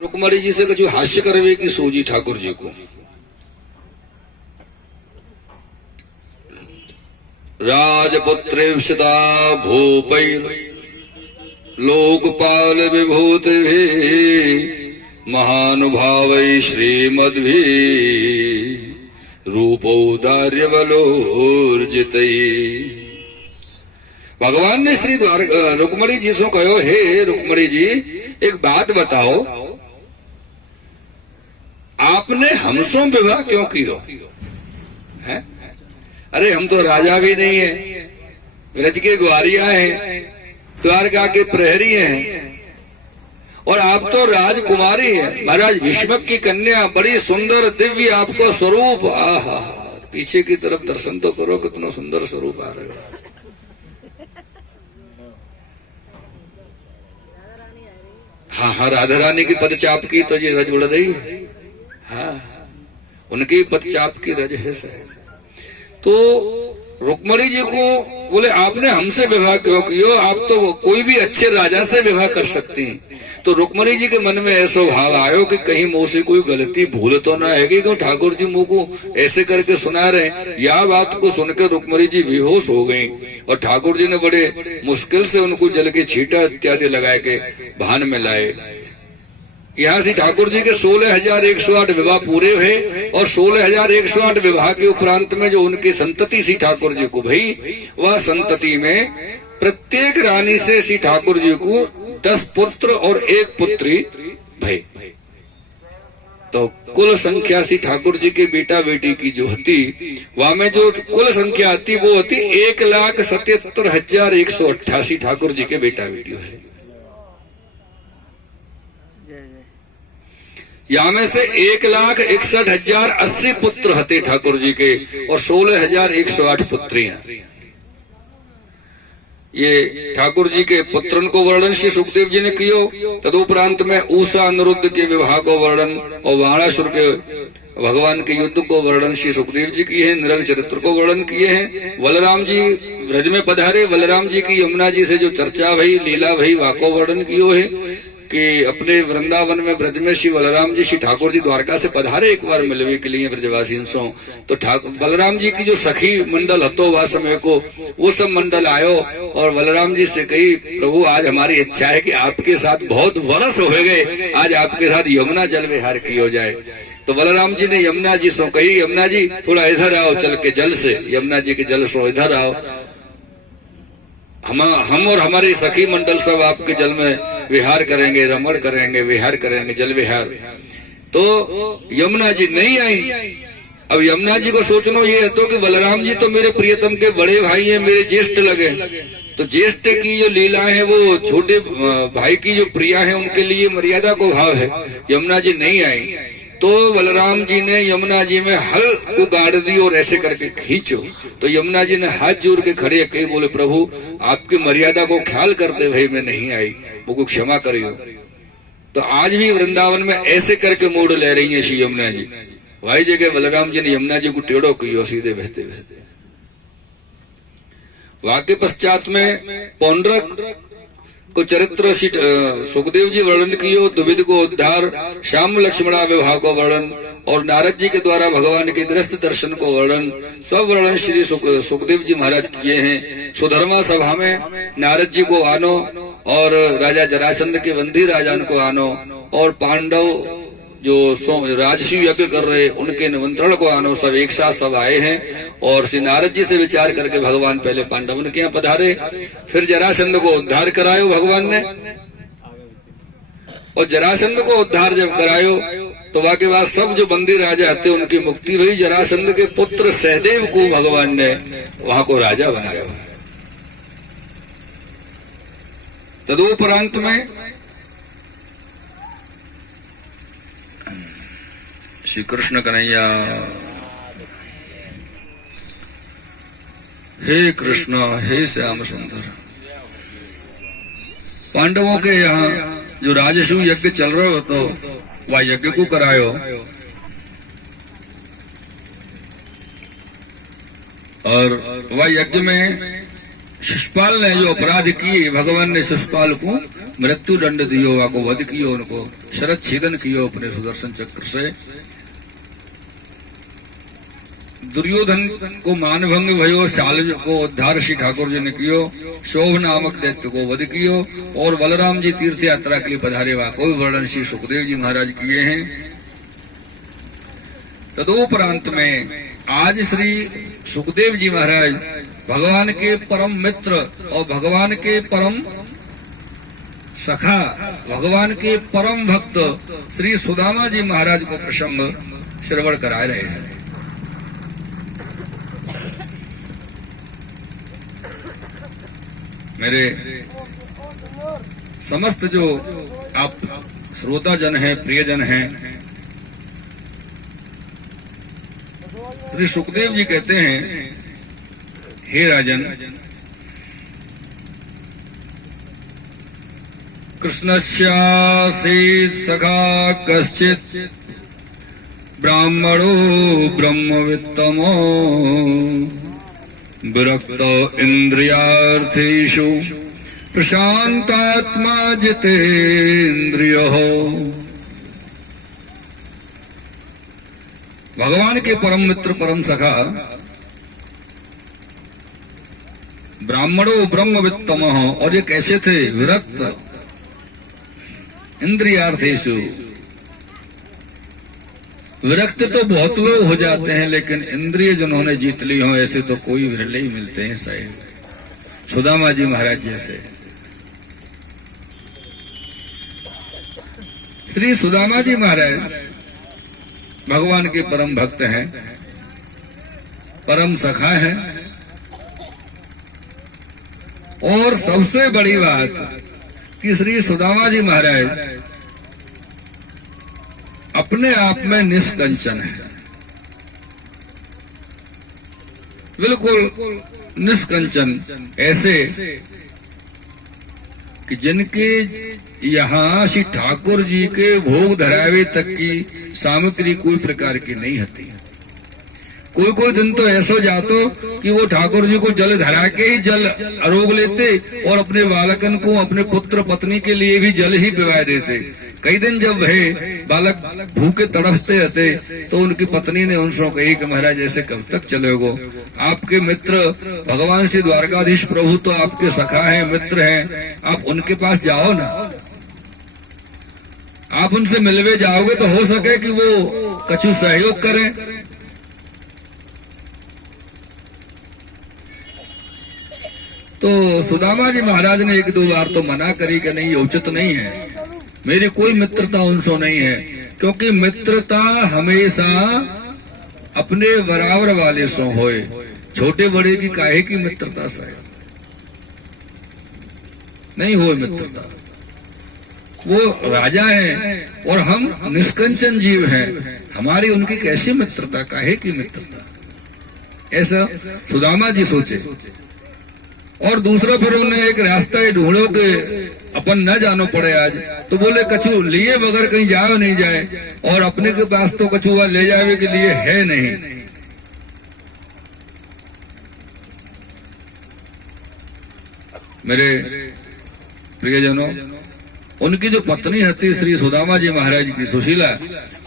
रुक्मणी जी से कुछ हास्य करवे की सूझी ठाकुर जी को। राजपुत्रेक्षता भूपैर लोकपाल विभूति महानुभावै श्रीमद्भि रूपौदार्य बलोर्जित। भगवान ने श्री रुक्मणी जी से कहो, हे रुक्मणी जी एक बात बताओ, आपने हमसों विवाह क्यों कियो है? अरे हम तो राजा भी नहीं है, ब्रज के ग्वारिया हैं, द्वारका के प्रहरी हैं, और आप तो राजकुमारी है, महाराज भीष्मक की कन्या, बड़ी सुंदर दिव्य आपको स्वरूप। आहा, पीछे की तरफ दर्शन तो करो, कितना सुंदर स्वरूप आ रहे हो। हाँ हाँ, राधा रानी की पदचाप की तो ये रज उड़ रही है। हाँ, उनकी पदचाप की रज है। तो रुक्मणी जी को बोले, आपने हमसे विवाह क्यों किया? आप तो कोई भी अच्छे राजा से विवाह कर सकती हैं। तो रुक्मणी जी के मन में ऐसा भाव आयो कि कहीं मुंह से कोई गलती भूल तो ना है कि क्यों ठाकुर जी मुंह को ऐसे करके सुना रहे। यह बात को सुनकर रुक्मणी जी बेहोश हो गई और ठाकुर जी ने बड़े मुश्किल से उनको जल के छींटा इत्यादि लगा के भान में लाए। यहाँ से ठाकुर जी के 16,108 विवाह पूरे हुए और 16,108 विवाह के उपरांत में जो उनकी संतति सी ठाकुर जी को भई, वह संतति में प्रत्येक रानी से श्री ठाकुर जी को 10 पुत्र और 1 पुत्री भई। तो कुल संख्या सी ठाकुर जी के बेटा बेटी की जो होती, वहां में जो कुल संख्या आती वो होती 1,77,188 ठाकुर जी के बेटा बेटी है। यहाँ में से 1,61,080 पुत्र हते ठाकुर जी के और 16,108 पुत्रियां। ये ठाकुर जी के पुत्रन को वर्णन श्री सुखदेव जी ने कियो। तदुपरांत में उषा अनिरुद्ध के विवाह को वर्णन और वाणासुर के भगवान के युद्ध को वर्णन श्री सुखदेव जी की है। नरक चरित्र को वर्णन किए हैं। बलराम जी ब्रज में पधारे, बलराम जी की यमुना जी से जो चर्चा भई, लीला भई, वाको वर्णन कियो है कि अपने वृंदावन में ब्रज में श्री बलराम जी श्री ठाकुर जी द्वारका से पधारे एक बार मिलवे के लिए ब्रजवासी सो। तो ठाकुर बलराम जी की जो सखी मंडल हतो वह समय को वो सब मंडल आयो और बलराम जी से कही, प्रभु आज हमारी इच्छा है कि आपके साथ बहुत वर्ष हो गए, आज आपके साथ यमुना जल विहार की हो जाए। तो बलराम जी ने यमुना जी से कही, यमुना जी थोड़ा इधर आओ चल के जल से, यमुना जी के जल से इधर आओ, हम और हमारी सखी मंडल सब आपके जल में विहार करेंगे, रमण करेंगे, विहार करेंगे, जल विहार। तो यमुना जी नहीं आई। अब यमुना जी को सोचना ये है तो कि बलराम जी तो मेरे प्रियतम के बड़े भाई हैं, मेरे ज्येष्ठ लगे, तो ज्येष्ठ की जो लीला है वो छोटे भाई की जो प्रिया है उनके लिए मर्यादा को भाव है। यमुना जी नहीं आई तो बलराम जी ने यमुना जी में हल को गाड़ दी और ऐसे करके खींचो। तो यमुना जी ने हाथ जोड़ के खड़े कही, बोले प्रभु आपकी मर्यादा को ख्याल करते भाई मैं नहीं आई, वो को क्षमा करियो। तो आज भी वृंदावन में ऐसे करके मोड़ ले रही है श्री यमुना जी। वही जगह बलराम जी ने यमुना जी को टेढ़ो कियो सीधे बहते बहते। वाक्य पश्चात में पौंड्रक को चरित्र सुखदेव जी वर्णन कियो, दुविध को उद्धार, श्याम लक्ष्मणा विवाह को वर्णन और नारद जी के द्वारा भगवान के दृष्ट दर्शन को वर्णन, सब वर्णन श्री सुखदेव जी महाराज किए हैं। सुधर्मा सभा में नारद जी को आनो और राजा जरासंध के बंदी राजान को आनो और पांडव जो राजसी यज्ञ कर रहे उनके निमंत्रण को आनो, सब एक साथ सब आए हैं। और श्री नारद जी से विचार करके भगवान पहले पांडव के यहाँ पधारे, फिर जरासंध को उद्धार करायो भगवान ने। और जरासंध को उद्धार जब करायो तो वाके बाद सब जो बंदी राजा थे उनकी मुक्ति हुई। जरासंध के पुत्र सहदेव को भगवान ने वहां को राजा बनाया। तदुपरांत में श्री कृष्ण कन्हैया, हे कृष्ण हे श्याम सुंदर। पांडवों के यहाँ जो राजसूय यज्ञ चल रहा हो तो वह यज्ञ को करायो और वह यज्ञ में शिशुपाल ने जो अपराध किए, भगवान ने शिशुपाल को मृत्यु दंड दियो, वाको वध कियो, उनको शरद छेदन कियो अपने सुदर्शन चक्र से। दुर्योधन को मानभंग भयो, शाल्व को उद्धार श्री ठाकुर जी ने कियो, शोभ नामक दैत्य को वध कियो, और बलराम जी तीर्थ यात्रा के लिए पधारे वा कोई वर्णन श्री सुखदेव जी महाराज किए हैं। तदोपरांत में आज श्री सुखदेव जी महाराज भगवान के परम मित्र और भगवान के परम सखा, भगवान के परम भक्त श्री सुदामा जी महाराज को प्रसंग श्रवण करा रहे हैं। मेरे समस्त जो आप श्रोता जन हैं, प्रियजन हैं, श्री सुखदेव जी कहते हैं, हे राजन, कृष्णस्यासीत् सखा कश्चित् ब्राह्मणो ब्रह्मवित्तमो विरक्त इंद्रियार्थेषु प्रशांतात्मा जितेन्द्रियः। भगवान के परम मित्र परम सखा ब्राह्मणो ब्रह्मवित्तमः, और ये कैसे थे? विरक्त इंद्रियार्थेषु। विरक्त तो बहुत लोग हो जाते हैं, लेकिन इंद्रिय जिन्होंने जीत ली हो ऐसे तो कोई विरले ही मिलते हैं शायद, सुदामा जी महाराज जैसे। श्री सुदामा जी महाराज भगवान के परम भक्त हैं, परम सखा हैं, और सबसे बड़ी बात कि श्री सुदामा जी महाराज अपने आप में निष्कंचन है, बिल्कुल निष्कंचन, ऐसे कि जिनके यहाँ श्री ठाकुर जी के भोग धरावे तक की सामग्री कोई प्रकार की नहीं होती। कोई कोई दिन तो ऐसा जातो कि वो ठाकुर जी को जल धरा के ही जल आरोग लेते और अपने बालकन को, अपने पुत्र पत्नी के लिए भी जल ही पिवा देते। कई दिन जब वह बालक भूखे तड़पते रहते तो उनकी पत्नी ने उनसे कही कि महाराज ऐसे कब तक चलोगे? आपके मित्र भगवान श्री द्वारकाधीश प्रभु तो आपके सखा हैं, मित्र हैं, आप उनके पास जाओ ना। आप उनसे मिलवे जाओगे तो हो सके कि वो कछु सहयोग करें। तो सुदामा जी महाराज ने एक दो बार तो मना करी कि नहीं, उचित नहीं है, मेरी कोई मित्रता उनसे नहीं है, क्योंकि मित्रता हमेशा अपने बराबर वाले सो होए, छोटे बड़े की काहे की मित्रता शायद नहीं हो मित्रता। वो राजा हैं और हम निष्कंचन जीव हैं, हमारी उनकी कैसी मित्रता, काहे की मित्रता, ऐसा सुदामा जी सोचे। और दूसरा फिर उन्हें एक रास्ता ही ढूंढो कि अपन न जानो पड़े आज, तो बोले कछु लिए बगैर कहीं जाओ नहीं जाए, और अपने के पास तो कछु वह ले जावे के लिए है नहीं। मेरे प्रियजनों, उनकी जो पत्नी थी श्री सुदामा जी महाराज की, सुशीला,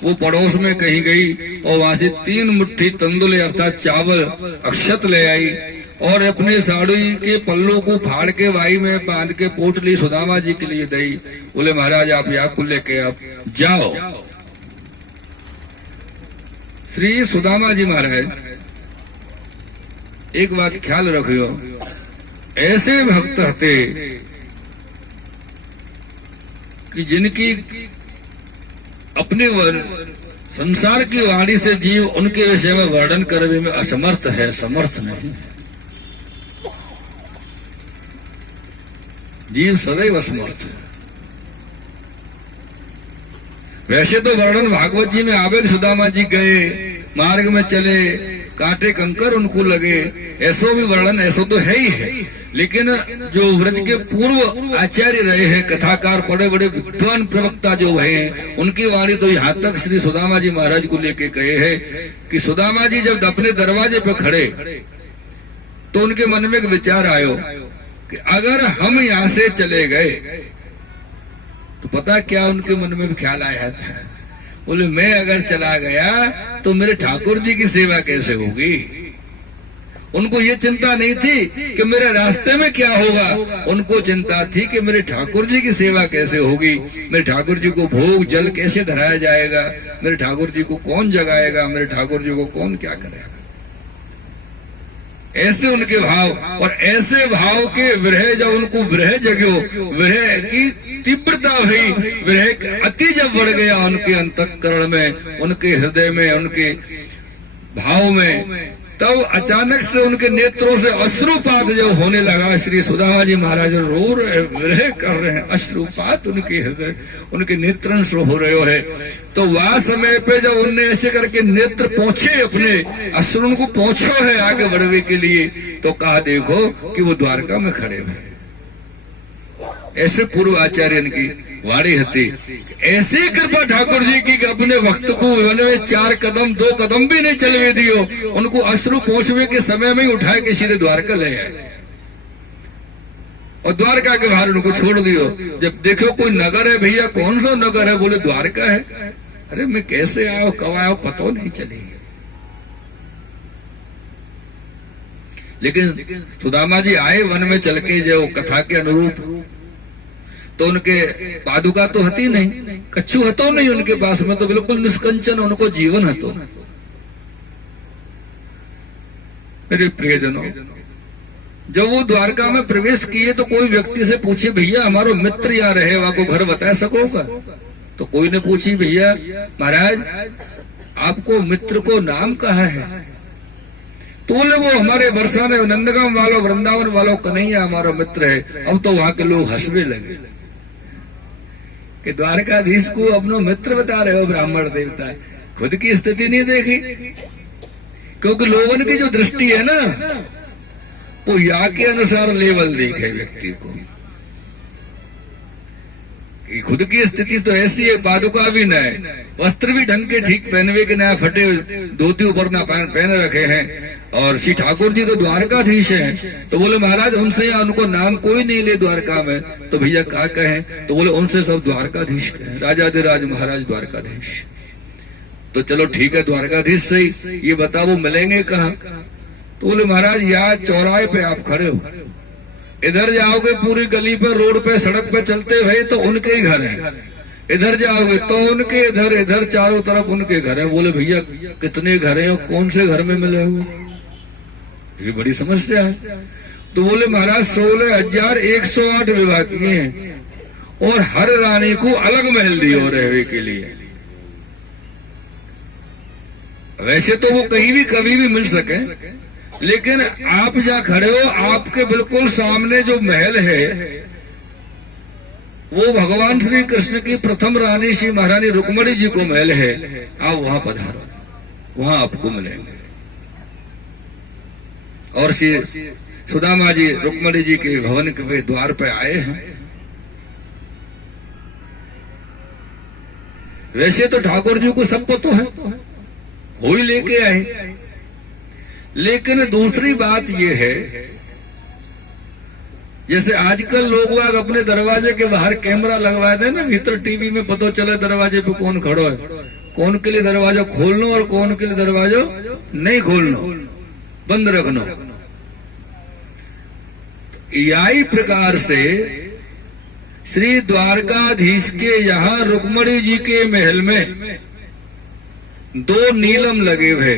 वो पड़ोस में कहीं गई और वहां से 3 मुट्ठी तंदुले अर्थात चावल अक्षत ले आई और अपने साड़ी के पल्लू को फाड़ के वाई में बांध के पोटली सुदामा जी के लिए दी। बोले महाराज आप यहाँ को लेके आप जाओ। श्री सुदामा जी महाराज एक बात ख्याल रखियो, ऐसे भक्त थे कि जिनकी अपने संसार की वाणी से जीव उनके विषय में वर्णन करने में असमर्थ है, समर्थ नहीं। जीव सदैव असमर्थ है। वैसे तो वर्णन भागवत जी में आवे, सुदामा जी गए, मार्ग में चले, कांटे कंकर उनको लगे, ऐसो भी वर्णन ऐसो तो है ही है। लेकिन जो व्रज के पूर्व आचार्य रहे हैं, कथाकार, बड़े बड़े विद्वान प्रवक्ता जो हैं, उनकी वाणी तो यहाँ तक श्री सुदामा जी महाराज को लेके कहे हैं कि सुदामा जी जब अपने दरवाजे पर खड़े तो उनके मन में एक विचार आयो कि अगर हम यहाँ से चले गए तो पता क्या उनके मन में भी ख्याल आया था, बोले मैं अगर चला गया तो मेरे ठाकुर जी की सेवा कैसे होगी। उनको ये चिंता नहीं थी कि मेरे रास्ते में क्या होगा, उनको चिंता थी कि मेरे ठाकुर जी की सेवा कैसे होगी, मेरे ठाकुर जी को भोग जल कैसे धराया जाएगा, मेरे ठाकुर जी को कौन जगाएगा, मेरे ठाकुर जी को कौन क्या करेगा। ऐसे उनके भाव, और ऐसे भाव के विरह जब उनको विरह जगो, विरह की तीव्रता हुई, विरह अति जब बढ़ गया उनके अंतःकरण में, उनके हृदय में, उनके भाव में, तब अचानक से उनके नेत्रों से अश्रुपात जब होने लगा। श्री सुदामा जी महाराज रो रहे, विरह कर रहे हैं, अश्रुपात उनके हृदय, उनके नेत्रन से हो रहे है। तो वह समय पे जब उनने ऐसे करके नेत्र पहुंचे अपने, अश्रुन को पहुंचो है आगे बढ़ने के लिए, तो कहा देखो कि वो द्वारका में खड़े हुए। ऐसे पूर्व आचार्य इनकी वाणी हती, ऐसी कृपा ठाकुर जी की कि अपने वक्त को उन्होंने 4 कदम 2 कदम भी नहीं चलवे दियो, उनको अश्रु पहुंचवे के समय में ही उठा के सीधे द्वारका ले आए और द्वारका के बाहर उनको छोड़ दियो। जब देखो कोई नगर है, भैया कौन सा नगर है, बोले द्वारका है। अरे मैं कैसे आया कब आया पता नहीं चली। लेकिन सुदामा जी आए वन में चल के जो कथा के अनुरूप, तो उनके पादुका तो हती नहीं, कच्छू हतो नहीं उनके पास में, तो बिल्कुल निष्कंचन उनको जीवन हतो। मेरे प्रियजनों, जब वो द्वारका में प्रवेश किए तो कोई व्यक्ति से पूछे भैया हमारो मित्र यहाँ रहे, वहां को घर बता सकोगा। तो कोई ने पूछी भैया महाराज आपको मित्र को नाम कहा है। तो बोले वो हमारे बरसाने नंदगांव वालों वृंदावन वालों कन्हैया हमारा मित्र है। अब तो वहां के लोग हंसने लगे कि द्वारकाधीश को अपनो मित्र बता रहे हो ब्राह्मण देवता, खुद की स्थिति नहीं देखी। क्योंकि लोगों की जो दृष्टि है ना, वो या के अनुसार लेवल देखे व्यक्ति को, कि खुद की स्थिति तो ऐसी है, पादुका भी न है, वस्त्र भी ढंग के ठीक पहनवे के नया फटे धोती ऊपर ना पहन रखे हैं। और श्री ठाकुर जी तो द्वारकाधीश हैं। तो बोले महाराज उनसे या उनको नाम कोई नहीं ले द्वारका में, तो भैया क्या कहें। तो बोले उनसे सब द्वारकाधीश कहें, राजाधिराज महाराज द्वारकाधीश। तो चलो ठीक है द्वारकाधीश सही, ये बताओ वो मिलेंगे कहाँ। तो बोले महाराज यहाँ चौराहे पे आप खड़े हो, इधर जाओगे पूरी गली पे रोड पे सड़क पे चलते हुए तो उनके ही घर है, इधर जाओगे तो उनके, इधर इधर चारों तरफ उनके घर है। बोले भैया कितने घर हैं और कौन से घर में मिले हुए, ये बड़ी समस्या है। तो बोले महाराज 16,108 विवाह किए हैं और हर रानी को अलग महल दिए रहने के लिए। वैसे तो वो कहीं भी कभी भी मिल सके, लेकिन आप जहाँ खड़े हो आपके बिल्कुल सामने जो महल है वो भगवान श्री कृष्ण की प्रथम रानी श्री महारानी रुक्मणी जी को महल है। आप वहां पधारो, वहां आपको मिलेंगे। और श्री सुदामा जी रुक्मणी जी के भवन के द्वार पे आए हैं। वैसे तो ठाकुर जी को सब पता है, हो ही लेके आए। लेकिन दूसरी बात यह है, जैसे आजकल लोग वाग अपने दरवाजे के बाहर कैमरा लगवा दे ना, भीतर टीवी में पता चले दरवाजे पे कौन खड़ो है, कौन के लिए दरवाजा खोलना और कौन के लिए दरवाजा नहीं खोलना, बंद रखना। तो यही प्रकार से श्री द्वारकाधीश के यहाँ रुक्मणी जी के महल में 2 नीलम लगे हुए,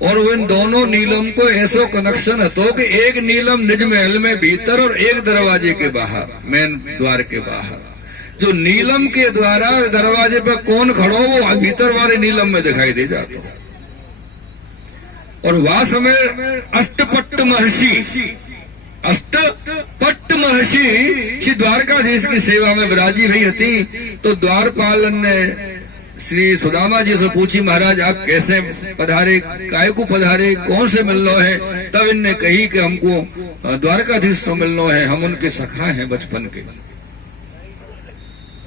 और उन दोनों नीलम को ऐसा कनेक्शन है तो कि एक नीलम निज महल में भीतर और एक दरवाजे के बाहर, मेन द्वार के बाहर। जो नीलम के द्वारा दरवाजे पर कौन खड़ो वो भीतर वाले नीलम में दिखाई दे जाता। और वह समय अष्टपट्ट महर्षि श्री द्वारकाधीश की सेवा में विराजी हुई थी। तो द्वारपालन ने श्री सुदामा जी से पूछी महाराज आप कैसे पधारे, काय को पधारे, कौन से मिलना है। तब इनने कही कि हमको द्वारकाधीश से मिलना है, हम उनके सखा हैं बचपन के।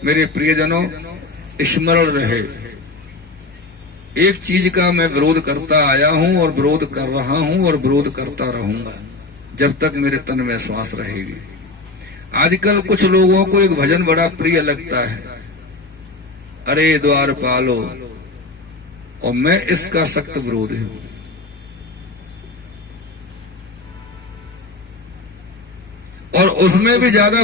मेरे प्रियजनों स्मरण रहे, एक चीज का मैं विरोध करता आया हूं और विरोध कर रहा हूं और विरोध करता रहूंगा जब तक मेरे तन में श्वास रहेगी। आजकल कुछ लोगों को एक भजन बड़ा प्रिय लगता है, अरे द्वार पालो, और मैं इसका सख्त विरोधी हूं। और उसमें भी ज्यादा